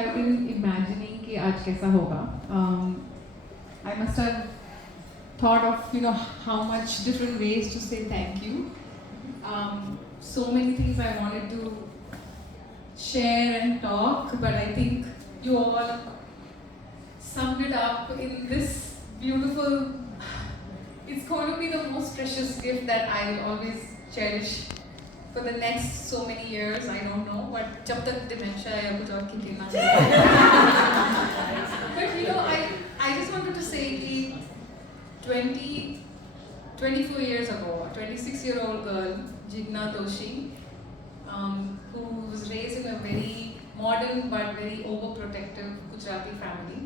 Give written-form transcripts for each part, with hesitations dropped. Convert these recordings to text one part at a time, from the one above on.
I've been imagining कि आज कैसा होगा. I must have thought of how much different ways to say thank you. So many things I wanted to share and talk, but I think you all summed it up in this beautiful. It's going to be the most precious gift that I will always cherish for the next so many years. I don't know, but जब तक dementia या कुछ और kick ना But I just wanted to say that 24 years ago, a 26-year-old girl, Jigna Doshi, who was raised in a very modern but very overprotective Gujarati family.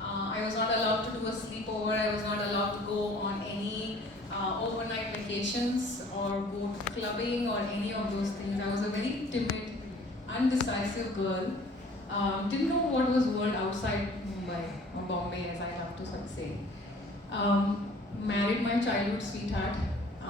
I was not allowed to do a sleepover. I was not allowed to go on any overnight vacations or go clubbing or any of those things. I was a very timid, undecisive girl. Didn't know what was world outside Mumbai or Bombay, as I love to sort of say. Married my childhood sweetheart. I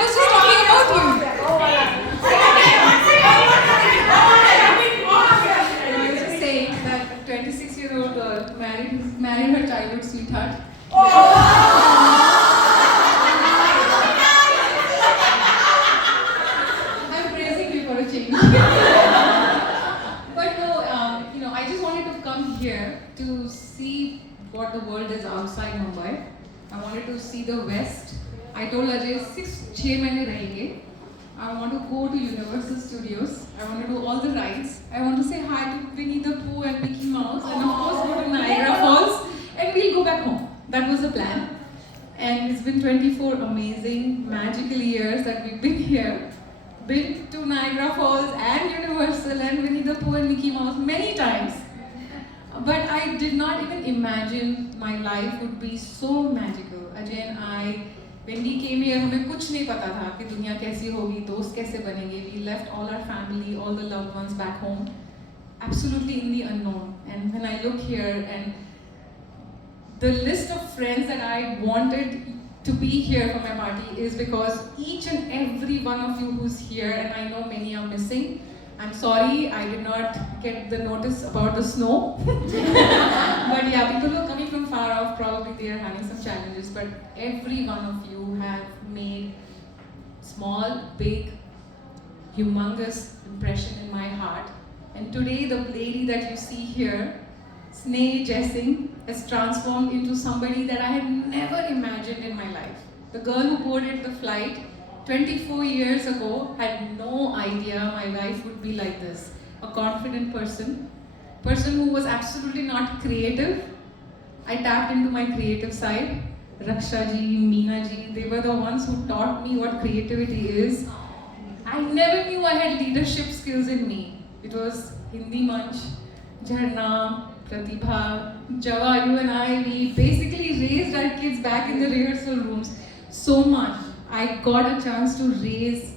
was just talking about you. I was just saying that a 26-year-old girl married her childhood sweetheart. I'm praising you for a change. But no, I just wanted to come here to see what the world is outside Mumbai. I wanted to see the West. I told Ajay 6 months rahenge. I want to go to Universal Studios. I want to do all the rides. I want to say hi to Winnie the Pooh and Mickey Mouse, and of course go to Niagara Falls, and we'll go back home. That was the plan. And it's been 24 amazing, magical years that we've been here. Been to Niagara Falls and Universal and Winnie the Pooh and Mickey Mouse many times. But I did not even imagine my life would be so magical. Ajay and when we came here, हमें कुछ नहीं पता था कि दुनिया कैसी होगी, दोस्त कैसे बनेंगे. We left all our family, all the loved ones back home, absolutely in the unknown. And when I look here and the list of friends that I wanted to be here for my party is because each and every one of you who's here, and I know many are missing. I'm sorry, I did not get the notice about the snow. But yeah, people who are coming from far off, probably they are having some challenges. But every one of you have made small, big, humongous impression in my heart. And today, the lady that you see here, Sneh Jessing, has transformed into somebody that I had never imagined in my life. The girl who boarded the flight 24 years ago had no idea my life would be like this. A confident person who was absolutely not creative. I tapped into my creative side. Raksha ji, Meena ji, they were the ones who taught me what creativity is. I never knew I had leadership skills in me. It was Hindi Manch, Jharna, Pratibha, Java, you and I, we basically raised our kids back in the rehearsal rooms so much. I got a chance to raise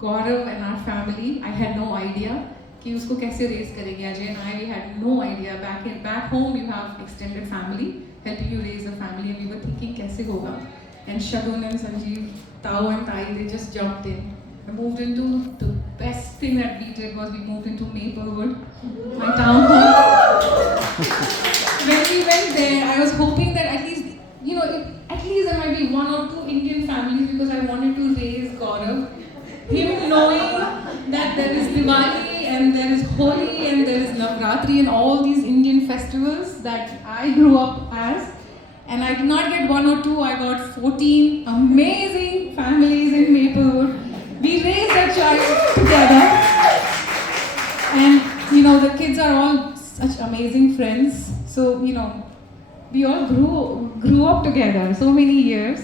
Gaurav and our family. I had no idea कि उसको कैसे raise करेंगे. Ajay and I, we had no idea. Back home, you have extended family helping you raise a family, and we were thinking कैसे होगा. And Shagun and Sanjeev, Tao and Tai, they just jumped in. I moved into the best thing that we did was we moved into Maplewood, my town home. When we went there, I was hoping that at least there might be 1 or 2 Indian families because I wanted to raise Gaurav. Him knowing that there is Diwali and there is Holi and there is Navratri and all these Indian festivals that I grew up as. And I did not get 1 or 2, I got 14 amazing families in Maplewood. We raised a child together. And the kids are all such amazing friends. So, we all grew up together so many years.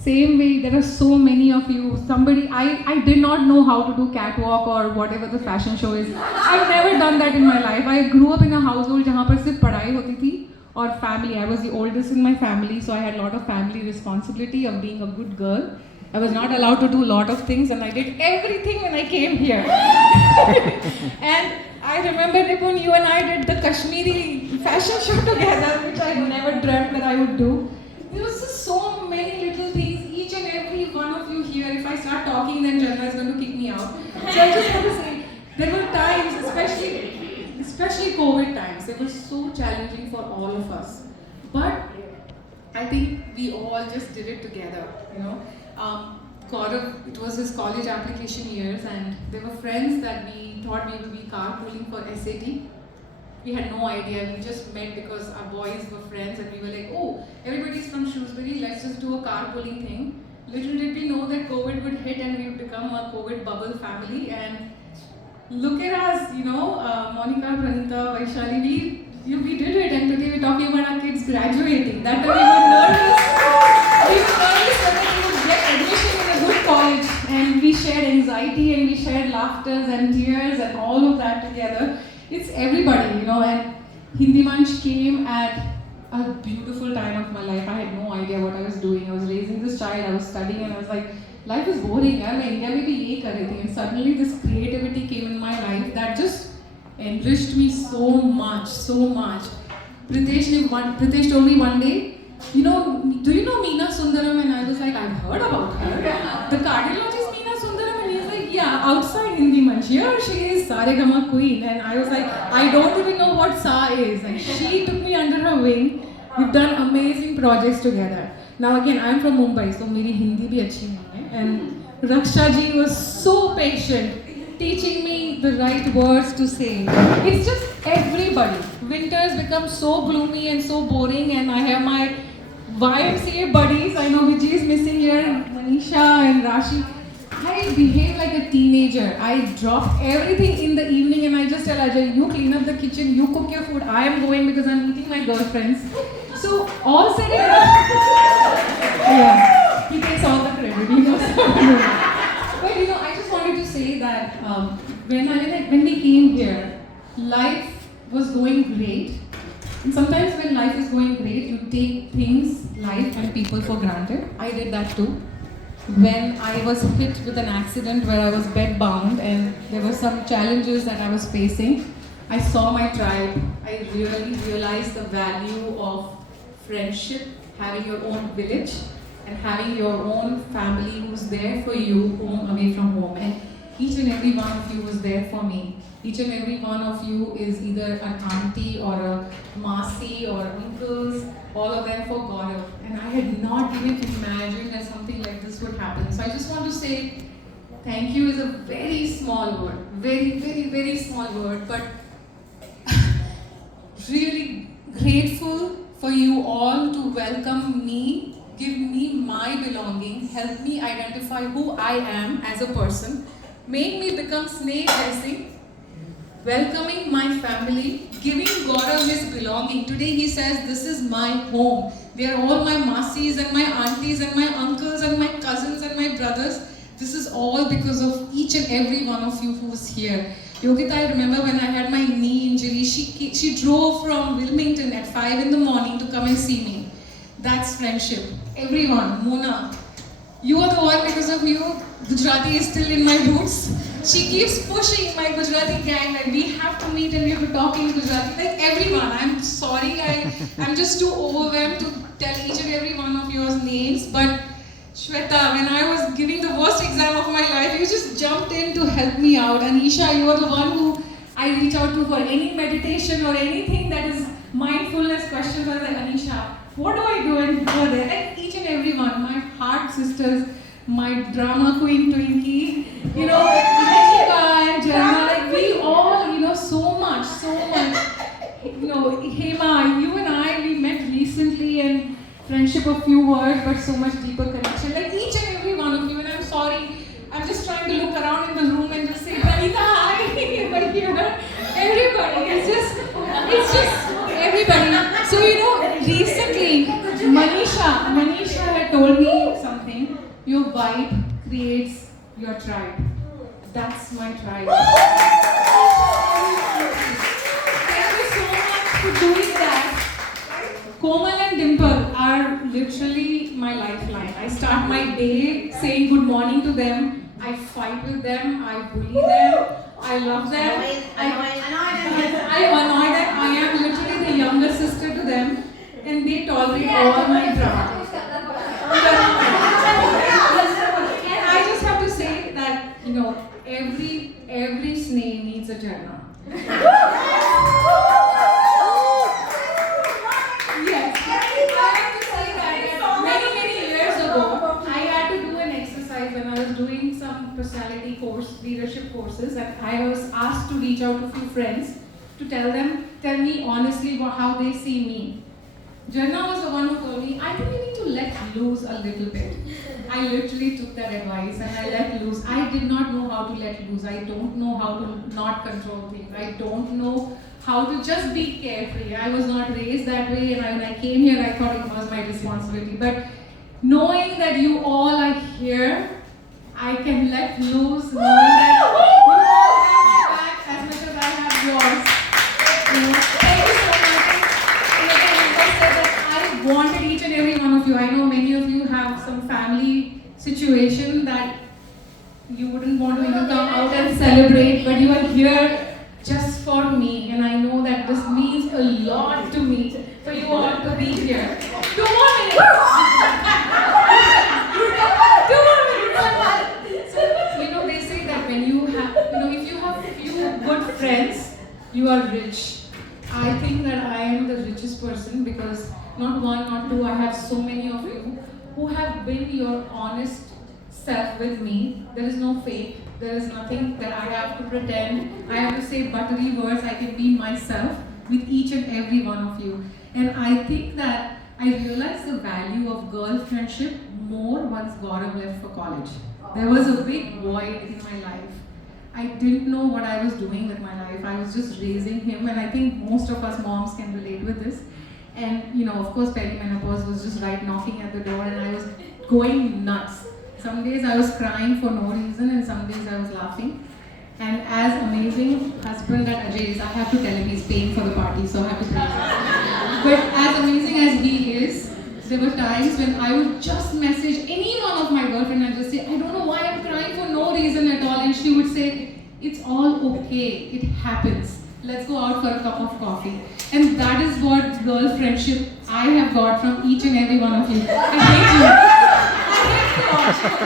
Same way, there are so many of you. I did not know how to do catwalk or whatever the fashion show is. I've never done that in my life. I grew up in a household जहाँ पर सिर्फ पढ़ाई होती थी और family. I was the oldest in my family, so I had a lot of family responsibility of being a good girl. I was not allowed to do a lot of things, and I did everything when I came here. And I remember, Nipun, you and I did the Kashmiri fashion show together, which I never dreamt that I would do. There was just so many little things. Each and every one of you here, if I start talking, then Janna is going to kick me out. So I just want to say, there were times, especially COVID times, they were so challenging for all of us. But I think we all just did it together, you know. Gaurav, it was his college application years, and there were friends that we thought we would be carpooling for SAT. We had no idea. We just met because our boys were friends, and we were like, oh, everybody's from Shrewsbury, let's just do a carpooling thing. Little did we know that COVID would hit and we would become a COVID bubble family. And look at us, you know, Monica, Pranita, Vaishali, we did it, and today we're talking about our kids graduating. That time we were nervous. We were nervous whether we would get admission in a good college, and we shared anxiety and we shared laughters and tears and all of that together. It's everybody, you know, and Hindi Manch came at a beautiful time of my life. I had no idea what I was doing. I was raising this child, I was studying, and I was like, life is boring, yaar. मैं India में भी यही कर रही थी. And suddenly this creativity came in my life that just enriched me so much, so much. Pritesh told me one day, you know, do you know Meena Sundaram? And I was like, I've heard about her. The cardiologist Meena Sundaram, and he's like, yeah, outside Hindi Manch. Here she is Saregama queen. And I was like, I don't even know what Sa is. And she took me under her wing. We've done amazing projects together. Now again, I'm from Mumbai, so meri Hindi bhi achhi nahi hai. And Raksha ji was so patient, teaching me the right words to say. It's just everybody. Winters become so gloomy and so boring, and I have my YMCA buddies. I know Vijay is missing here, Manisha and Rashi. I behave like a teenager. I drop everything in the evening and I just tell Ajay, you clean up the kitchen, you cook your food. I am going because I'm meeting my girlfriends. So all said and done, yeah, he takes all the credit. He knows how to do it. But you know, I just wanted to say that when we came here, life was going great. And sometimes when life is going great, you take things, life and people for granted. I did that too. When I was hit with an accident where I was bedbound and there were some challenges that I was facing, I saw my tribe. I really realized the value of friendship, having your own village, and having your own family who's there for you, home away from home. And each and every one of you was there for me. Each and every one of you is either an auntie or a masi or uncles, all of them for Gaurav. And I had not even imagined that something like this would happen. So I just want to say, thank you is a very small word, very, very, very small word, but really grateful for you all to welcome me, give me my belonging, help me identify who I am as a person, make me become snake dressing, welcoming my family, giving Gaurav his belonging. Today he says, this is my home. They are all my masis and my aunties and my uncles and my cousins and my brothers. This is all because of each and every one of you who's here. Yogita, I remember when I had my knee injury, she drove from Wilmington at 5 in the morning to come and see me. That's friendship. Everyone, Mona, you are the one. Because of you, Gujarati is still in my roots. She keeps pushing my Gujarati gang that we have to meet and we have to talk in Gujarati. Like everyone, I'm sorry, I'm just too overwhelmed to tell each and every one of yours names. But Shweta, when I was giving the worst exam of my life, you just jumped in to help me out. Anisha, you are the one who I reach out to for any meditation or anything that is mindfulness questions. I was like, Anisha, what do I do? And you were there. Like each and every one, my heart sisters, my drama queen Twinkie, you know, Jessica and Jenna, like we all, you know, so much. You know, Hema, you and I, we met recently and friendship a few words, but so much deeper connection. Like each and every one of you, and I'm sorry, I'm just trying to look around in the room and just say, Pranita, hi, but you know, everybody, it's just everybody. So, you know, recently, Manisha had told me something. Your vibe creates your tribe. That's my tribe. Thank you so much for doing that. Komal and Dimple are literally my lifeline. I start my day saying good morning to them. I fight with them. I bully them. I love them. I annoy them. I am literally like a younger sister to them, and they tolerate all my drama. And I just have to say that, you know, every snake needs a Jharna. Yes, I have to say that many years ago, I had to do an exercise when I was doing some personality course, leadership courses, and I was asked to reach out to a few friends to tell me honestly about how they see me. Jharna was the one who told me, I think you need to let loose a little bit. I literally took that advice and I let loose. I did not know how to let loose. I don't know how to not control things. I don't know how to just be carefree. I was not raised that way, and when I came here, I thought it was my responsibility. But knowing that you all are here, I can let loose, knowing that you all have my back as much as I have yours. You know, thank you so much. And again, like I said, that I wanted each and every one of you. I know many of you have some family situation that you wouldn't want to even come out and celebrate, but you are here just for me, and I know that this means a lot to me for you all to be here. 2 more minutes. 2 more minutes. So, you know, they say that when you have, you know, if you have few good friends, you are rich. I think that I am the richest person because not one, not two, I have so many of you who have been your honest self with me. There is no fake. There is nothing that I have to pretend. I have to say buttery words. I can be myself with each and every one of you. And I think that I realized the value of girl friendship more once Gaurav left for college. There was a big void in my life. I didn't know what I was doing with my life. I was just raising him, and I think most of us moms can relate with this. And you know, of course, perimenopause was just right knocking at the door, and I was going nuts. Some days I was crying for no reason, and some days I was laughing. And as amazing husband that Ajay is, I have to tell him he's paying for the party, so I have to praise him. But as amazing as he is, there were times when I would just message any one of my girlfriend and just say, I don't know why I'm crying for no reason at all. And she would say, it's all okay, it happens. Let's go out for a cup of coffee. And that is what girl friendship I have got from each and every one of you. I hate you.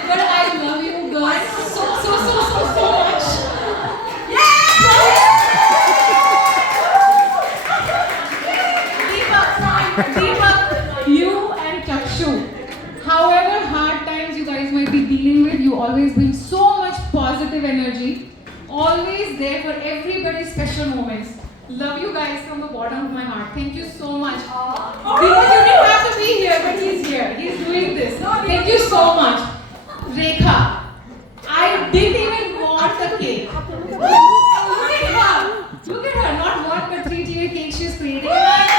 But I love you girls so much. Deepak, you and Chakshu, however hard times you guys might be dealing with, you always bring so much positive energy, always there for everybody's special moments. Love you guys from the bottom of my heart. Thank you so much. Deepak, you didn't have to be here, but he's here. He's doing this. Thank you so much. Rekha, I didn't even want the cake. Look at her. Look at her. Not one, but 3-tier cake she's creating. And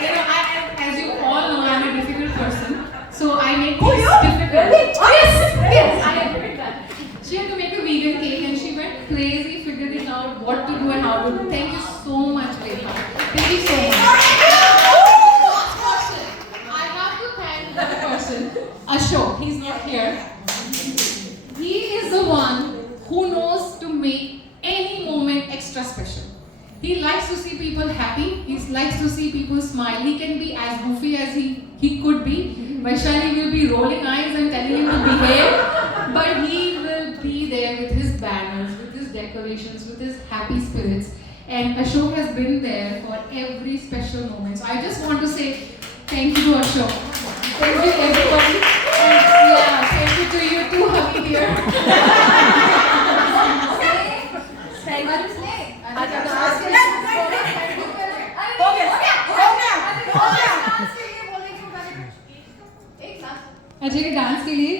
you know, as you all know, I'm a difficult person. So I make things difficult. Yes, I admit that. She had to make a vegan cake and she went crazy figuring out what to do and how to do. Thank you so much, Rekha. Thank you so much. Ashok, he's not here. He is the one who knows to make any moment extra special. He likes to see people happy. He likes to see people smile. He can be as goofy as he could be. Vaishali will be rolling eyes and telling him to behave. But he will be there with his banners, with his decorations, with his happy spirits. And Ashok has been there for every special moment. So I just want to say thank you to Ashok. Thank you everybody. And yeah, thank you to you too, Habib here. Thank you. Ajay के dance के लिए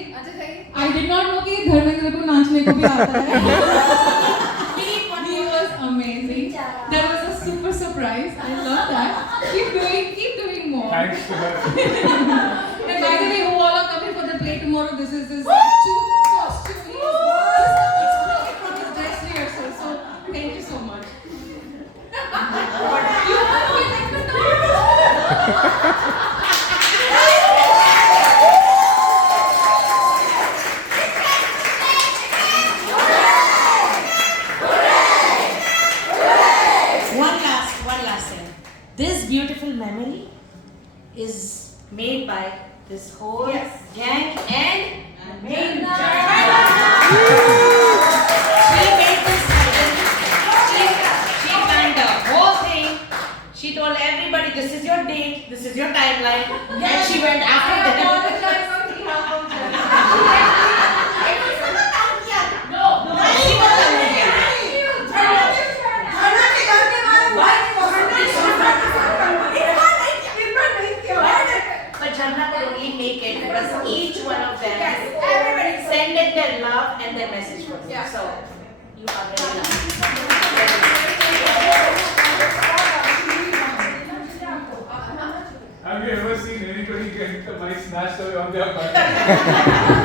I did not know कि धर्मेंद्र को नाचने को भी आता है. He was amazing. That was a super surprise. I love that. Keep doing more. Thanks to her. And by the way, who all are coming for the play tomorrow? This is his actual costume. He's just from his dress rehearsal. So thank you so much. You want to like the this beautiful memory is made by this whole gang and main She made this happen. She planned the whole thing. She told everybody, this is your date, this is your timeline. And she went after them. But Janna could only make it because each one of them sent in their love and their message for you. So you are very Have you ever seen anybody get the mic snatched away on their butt?